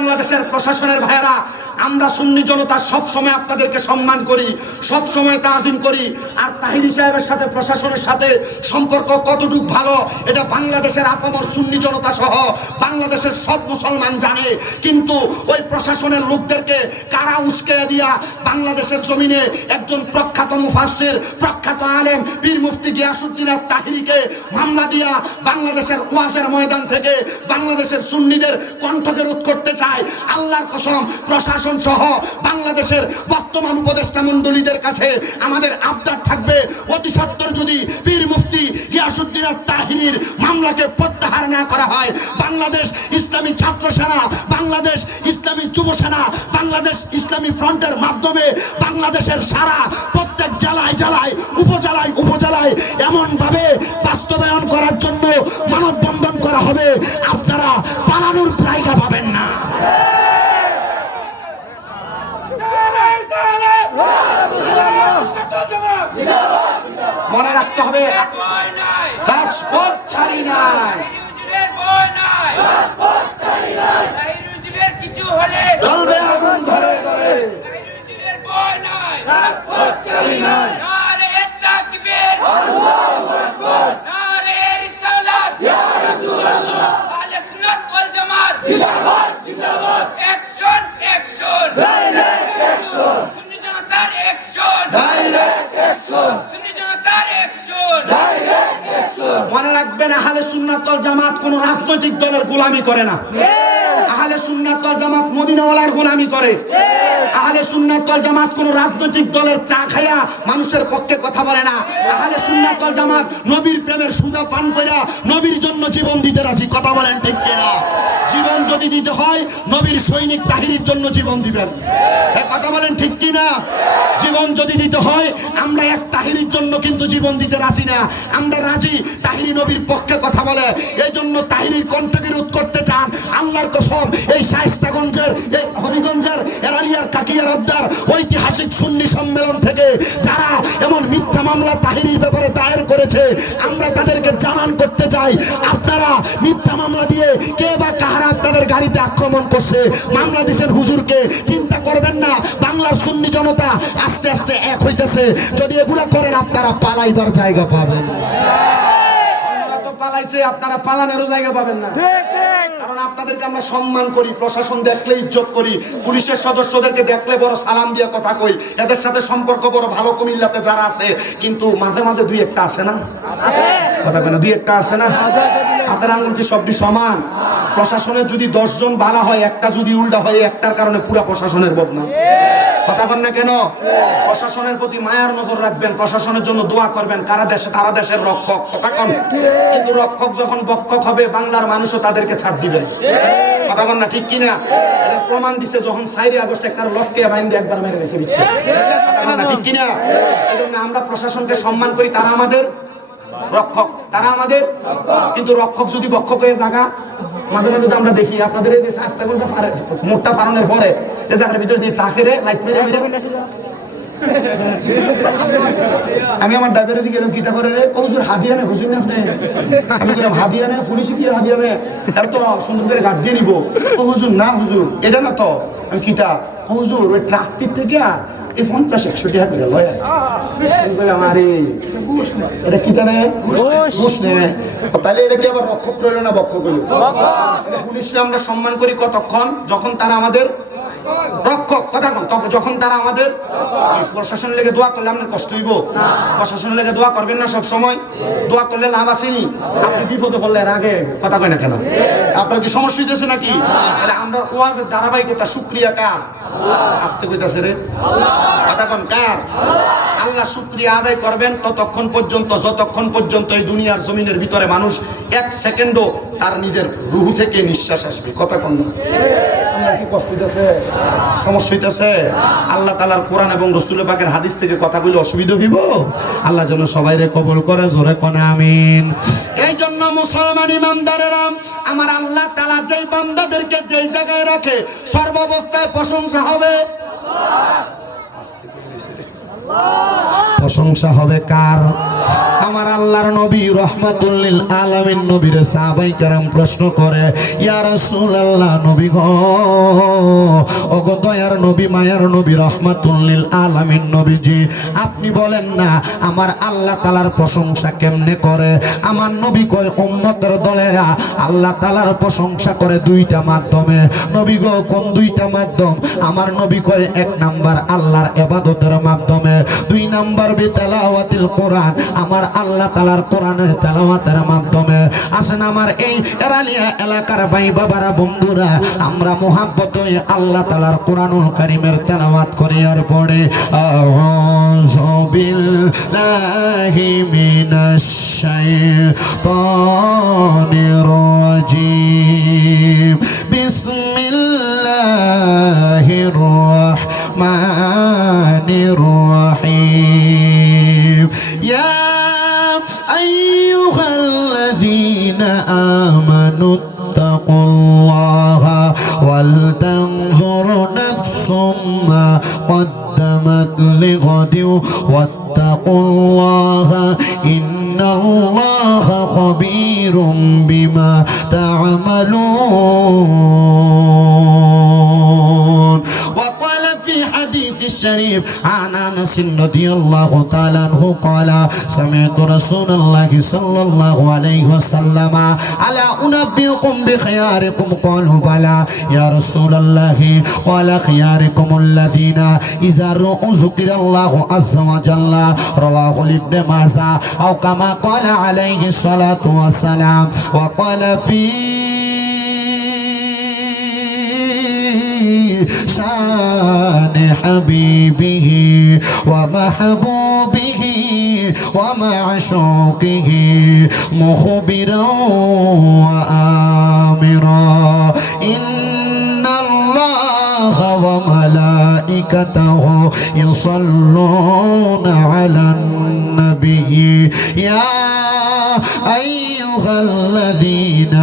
বাংলাদেশের প্রশাসনের ভাইয়েরা, আমরা সুন্নি জনতা সব সময় আপনাদেরকে সম্মান করি, সব সময় তাজিম করি। আর তাহিরি সাহেবের সাথে প্রশাসনের সাথে সম্পর্ক কতটুকু ভালো এটা বাংলাদেশের আপামর সুন্নি জনতা সহ বাংলাদেশের সব মুসলমান জানে। কিন্তু ওই প্রশাসনের লোকদেরকে কারা উস্কে দিয়া বাংলাদেশের জমিনে একজন প্রখ্যাত মুফাসসির, প্রখ্যাত আলেম পীর মুফতি গিয়াসউদ্দিন তাহিরিকে মামলা দিয়া বাংলাদেশের ওয়াজের ময়দান থেকে বাংলাদেশের সুন্নিদের কণ্ঠকে রোধ করতে চায়। আল্লাহর কসম, প্রশাসন সহ বাংলাদেশের বর্তমান উপদেষ্টা মণ্ডলীদের কাছে আমাদের আবদার থাকবে, অতি সত্বর যদি পীর মুফতি গিয়াসউদ্দিন তাহিরির মামলাকে প্রত্যাহার না করা হয়, বাংলাদেশ ইসলামী ছাত্র সেনা, বাংলাদেশ ইসলামী যুব সেনা, বাংলাদেশ ইসলামী ফ্রন্টের মাধ্যমে বাংলাদেশের সারা প্রত্যেক জেলায় জেলায় উপজেলায় উপজেলায় এমন ভাবে বাস্তবায়ন করার জন্য মানববন্ধন করা হবে, আপনারা পালানোর জায়গা পাবেন না। মনে রাখতে হবে, রাজপথ ছাড়ি নাই, কিছু হলে চলবে আগুন ঘরে ঘরে, রাজপথ ছাড়ি নাই। নারে তাকবীর, আল্লাহু আকবার, নারে রিসালাত, ইয়া রাসূলুল্লাহ, আহলে সুন্নাত ওয়াল জামাত জিন্দাবাদ জিন্দাবাদ, অ্যাকশন অ্যাকশন, ডাইরেক্ট অ্যাকশন, সুন্নি জনতার অ্যাকশন, ডাইরেক্ট অ্যাকশন, সুন্নি জনতার অ্যাকশন, ডাইরেক্ট অ্যাকশন। মনে রাখবেন, আহলে সুন্নাত ওয়াল জামাত কোন রাজনৈতিক দলের গোলামি করে না। আহলে সুন্নাত ওয়াল জামাত মদিনাওয়ালার গোলামি করে। আহলে সুন্নাত ওয়াল জামাত কোন রাজনৈতিক দলের চা খায়া মানুষের পক্ষে কথা বলে না। আহলে সুন্নাত ওয়াল জামাত নবীর প্রেমের সুধা পান কইরা নবীর জন্য জীবন দিতে রাজি। কথা বলেন ঠিক কিনা? জীবন যদি দিতে হয় নবীর সৈনিক তাহিরির জন্য জীবন দিবেন। কথা বলেন ঠিক কিনা? জীবন যদি দিতে হয় আমরা এক তাহিরির জন্য কিন্তু জীবন দিতে রাজি না। আমরা রাজি তাহিরি নবীর পক্ষে কথা বলে, এই জন্য তাহিরির কণ্ঠকে রোধ করতে চান। আল্লাহর কসম, এই শায়েস্তাগঞ্জের, এই হবিগঞ্জের, এরালিয়ার কাকিয়ার আবদার ঐতিহাসিক সুন্নি সম্মেলন থেকে যারা এমন মিথ্যা মামলা তাহিরির ব্যাপারে দায়ের করেছে, আমরা তাদেরকে জানান করতে চাই, আপনারা মিথ্যা মামলা দিয়ে কে বা কাহারা আপনাদের গাড়িতে আক্রমণ করছে, মামলা দিচ্ছেন হুজুরকে, চিন্তা করবেন না। বাংলার সুন্নি জনতা আস্তে আস্তে এক হইতেছে। যদি এগুলা করেন আপনারা পালাইবার জায়গা পাবেন। আপনারা তো পালাইছে, আপনারা পালানোরও জায়গা পাবেন না। কারণ আপনাদেরকে আমরা সম্মান করি, প্রশাসন দেখলে ইজ্জত করি, পুলিশের সদস্যদেরকে দেখলে বড় সালাম দিয়ে কথা কই, এদের সাথে সম্পর্ক বড় ভালো কুমিল্লাতে যারা আছে। কিন্তু মাঝে মাঝে দুই একটা আছে না, কথা কেন, দুই একটা আছে না। হাতের আঙ্গুল কি সবটি সমান? প্রশাসনের যদি 10 জন ভালো হয়, একটা যদি উল্টা হয়, একটার কারণে পুরা প্রশাসনের বদনাম। কথা কন না কেন? প্রশাসনের প্রতি মায়ার নজর রাখবেন, প্রশাসনের জন্য দোয়া করবেন। কারা দেশে, তারা দেশের রক্ষক। কথা কন। কিন্তু রক্ষক যখন বক্ষক হবে, বাংলার মানুষও তাদেরকে ছাড় দিবেন। কথা কন না ঠিক কিনা? এটা প্রমাণ দিছে যখন 4 আগস্ট একটা লটকে বাইন্দে একবার মেরে গেছে। কথা কন না ঠিক কিনা? এই জন্য আমরা প্রশাসনকে সম্মান করি, তারা আমাদের রক্ষক, তারা আমাদের। কিন্তু রক্ষক যদি বক্ষক হয়ে জায়গা, মাঝে মাঝে তো আমরা দেখি আপনাদের এই যে শাস্তাগুনটা মোটটা পালনের পরে এই জায়গার ভিতরে দিয়ে টাকেরে লাইট মেরে মেরে। আমি আমার ড্রাইভারে গেলাম, কিটা করে রে কৌজুর হাদিয়া নে, বুঝুন না আপনি? আমি বললাম হাদিয়া নে, পুলিশে কি হাদিয়া নে, এর তো সুন্দর করে গাড় দিয়ে নিবো। ও হুজুর না, হুজুর এটা না তো। আমি কিটা হুজুর ওই ট্রাকটির থেকে এই 50-100 টাকা করে লয়। আমারে এটা কিটা নে, ঘুষ নে। তাহলে এটা কি আবার রক্ষক রইল না বক্ষক হইল? পুলিশকে আমরা সম্মান করি কতক্ষণ? যখন তারা আমাদের রক্ষক। কথা কন, যখন তারা আমাদের। প্রশাসনের লেগে দোয়া করলে আপনার কষ্ট হইব? প্রশাসনের লেগে দোয়া করবেন না সব সময়? দোয়া করলে লাভ আসেনি? আপনি বিপদে পড়লে এর আগে কথা কয় না কেন? আপনার কি সমস্যা হইতেছে নাকি? আমরা ওয়াজের ধারাবাহিকতা শুকরিয়া কার? আসতে কইতাছে রে কথা কন, কার? আল্লাহ শুকরিয়া আদায় করবেন ততক্ষণ পর্যন্ত যতক্ষণ পর্যন্ত এই দুনিয়ার জমিনের ভিতরে মানুষ 1 সেকেন্ডও তার নিজের রুহ থেকে নিঃশ্বাস আসবে। কথা কন না? কি কষ্ট হইতেছে, সমস্যা হইতেছে? আল্লাহ তাআলার কোরআন এবং রাসূল পাকের হাদিস থেকে কথা কইলে অসুবিধা হইব? আল্লাহ যেন সবাইরে কবুল করে, জোরে কোন আমিন। এই জন্য মুসলমান ইমানদারেরা, আমার আল্লাহ তাআলা যেই বান্দাদেরকে যেই জায়গায় রাখে সর্বাবস্থায় প্রশংসা হবে। প্রশংসা হবে কার? আমার আল্লাহর নবী রহমাতুল লিল আলামিন নবীর সাহাবায়ে কেরাম প্রশ্ন করে, ইয়া রাসূলুল্লাহ, নবী গো, ওগো দয়ার নবী, মায়ার নবী, রহমাতুল লিল আলামিন নবীজি, আপনি বলেন না আমার আল্লাহ তাআলার প্রশংসা কেমনে করে? আমার নবী কয়, উম্মতের দলেরা আল্লাহ তাআলার প্রশংসা করে দুইটা মাধ্যমে। নবী গো, কোন দুইটা মাধ্যম? আমার নবী কয়, এক নাম্বার আল্লাহর ইবাদতের মাধ্যমে, দুই নাম্বার বিতেলাওয়াতিল কোরআন, আমার আল্লাহ তাআলার কোরআনের তেলাওয়াতের মাধ্যমে। আসেন আমার এই এরালিয়া এলাকার ভাই বাবারা, বন্ধুরা, আমরা মুহাব্বত হয়ে আল্লাহ তাআলার কোরআনুল কারীমের তেলাওয়াত করি আর পড়ে, আউযু বিল্লাহি মিনাশ শাইতানির রাজীম, বিসমিল্লাহির রাহমানির রাহিম, ইয়া আইয়ুহাল্লাযীনা আমানু ইত্তাকুল্লাহা ওয়াল তানজুর নাফসুম মা قدمت لغد واتقوا الله إن الله خبير بما تعملون. وقال في حديث الشريف عن أنس رضي الله تعالى عنه قال سمعت رسول الله صلى الله عليه وسلم ألا أنبئكم بخياركم؟ قالوا بلى يا رسول الله. قال خياركم الذين إذا ذكر الله عز وجل. رواه ابن ماجه أو كما قال عليه الصلاة والسلام. وقال في شان حبيبه ومحبوبه ومعشوقه مخبرا وآمرا إن الله وملائكته يصلون على النبي يا أيها الذين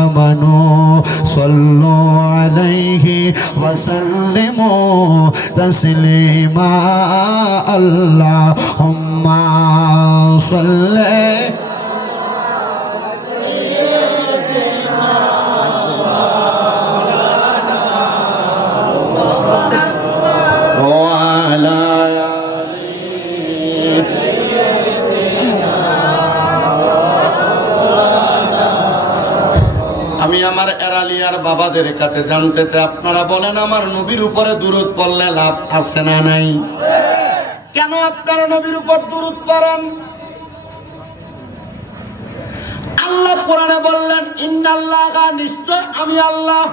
آمنوا صلوا عليه وسلموا تسليما. اللهم صل আমি আমার এরালিয়ার বাবাদের কাছে জানতে চাই, আপনারা বলেন আমার নবীর উপরে দুরূদ পড়লে লাভ আছে না নাই? কেন আপনারা নবীর উপর দুরূদ পড়েন? আল্লাহ কোরআনে বললেন, ইন্নাল্লাহা, নিশ্চয় আমি আল্লাহ,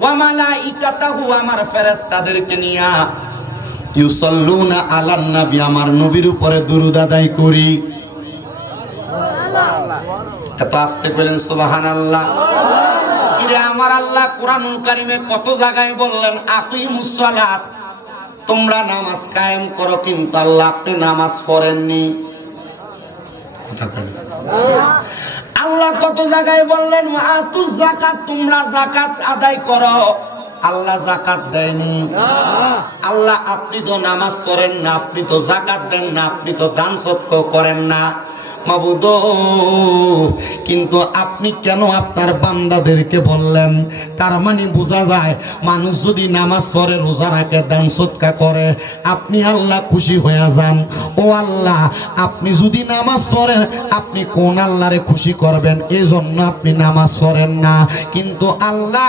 ওয়া মালাইকাতাহু, আমার ফেরেশতাদেরকে নিয়া, ইউসাল্লুনা আলান নবী, আমার নবীর উপরে দুরূদ আদায় করি। এত আস্তে করেন সুবহানাল্লাহ। কিরে আমার আল্লাহ কোরআনুল কারীমে কত জায়গায় বললেন আকিমুস সালাত, তোমরা নামাজ কায়েম করো, কিন্তু আল্লাহ আপনি নামাজ পড়েননি। কথা করেন। আল্লাহ কত জায়গায় বললেন আতুজ যাকাত, তোমরা যাকাত আদায় করো, আল্লাহ যাকাত দেয়নি। আল্লাহ আপনি তো নামাজ পড়েন না, আপনি তো যাকাত দেন না, আপনি তো দান সদকা করেন না মাবুদ, কিন্তু আপনি কেন আপনার বান্দাদেরকে বললেন? তার মানে বোঝা যায় মানুষ যদি নামাজ পড়ে, রোজা রাখে, দান সদকা করে, আপনি আল্লাহ খুশি হয়ে যান। ও আল্লাহ, আপনি যদি নামাজ পড়েন, আপনি কোন আল্লাহরে খুশি করবেন? এই জন্য আপনি নামাজ পড়েন না। কিন্তু আল্লাহ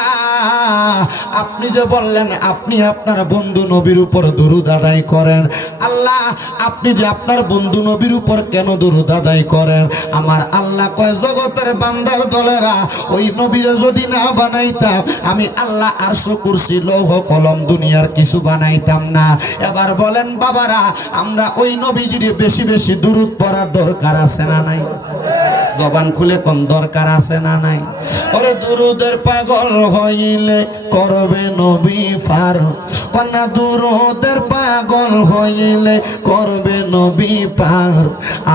আপনি যে বললেন আপনি আপনার বন্ধু নবীর উপর দুরূদ আদায় করেন, আল্লাহ আপনি যে আপনার বন্ধু নবীর উপর কেন দুরূদ আদায় করেন? আমার আল্লাহ কয়, জগতের বান্দার দলেরা, ওই নবীরে যদি না বানাইতাম, আমি আল্লাহ আরশ কুরসি লৌহ কলম দুনিয়ার কিছু বানাইতাম না। এবার বলেন বাবারা, আমরা ওই নবীজির বেশি বেশি দুরূদ পড়ার দরকার আছে না নাই? জবান খুলে কোন দরকার আছে না নাই? ওরে দুরূদের পাগল হইলে করবে নবী পার, কন্যা দুরূদের পাগল হইলে করবে নবী পার।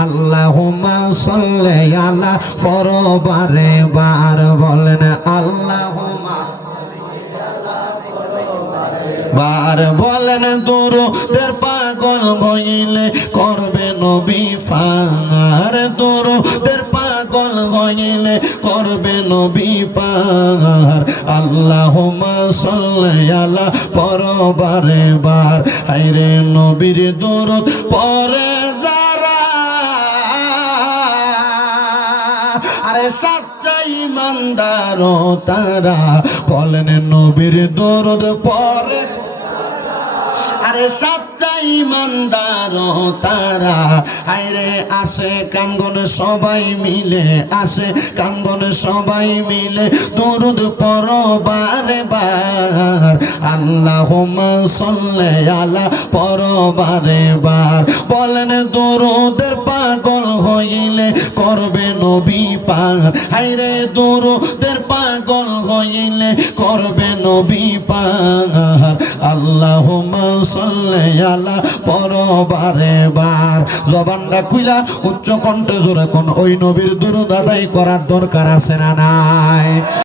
আল্লাহুম্মা সাল্লি আলা, পরবারে বার বলেন আল্লাহুম্মা, বার বলেন দুরূদের পাগল পাগল হইলে করবে নবী পার, দরুদের পাগল হইলে করবে নবী পার। আল্লাহুম্মা সাল্লি আলা পরবারে বার, হায়রে নবীর দরুদ পরে যারা, আরে সচ্চা ইমানদার তারা বলেন নবীর দরুদ পরে, আরে সচ্চা ইমানদার তারা। আইরে আসে কানগন সবাই মিলে, আসে কানগন সবাই মিলে দরুদ পড়ো বারে বার। আল্লাহুম্মা সাল্লি আলা পড়ো বারে বার। বলেন দরুদের পাগল হইলে করবে নবী পার, আইরে দরুদের পাগল হইলে করবে নবী পার। আল্লাহুম্মা সাল্লি আলা পরবারে বার। জবানটা খুইলা উচ্চ কণ্ঠে জোরে কোন ওই নবীর দুরূদ আদায় করার দরকার আছে না নাই?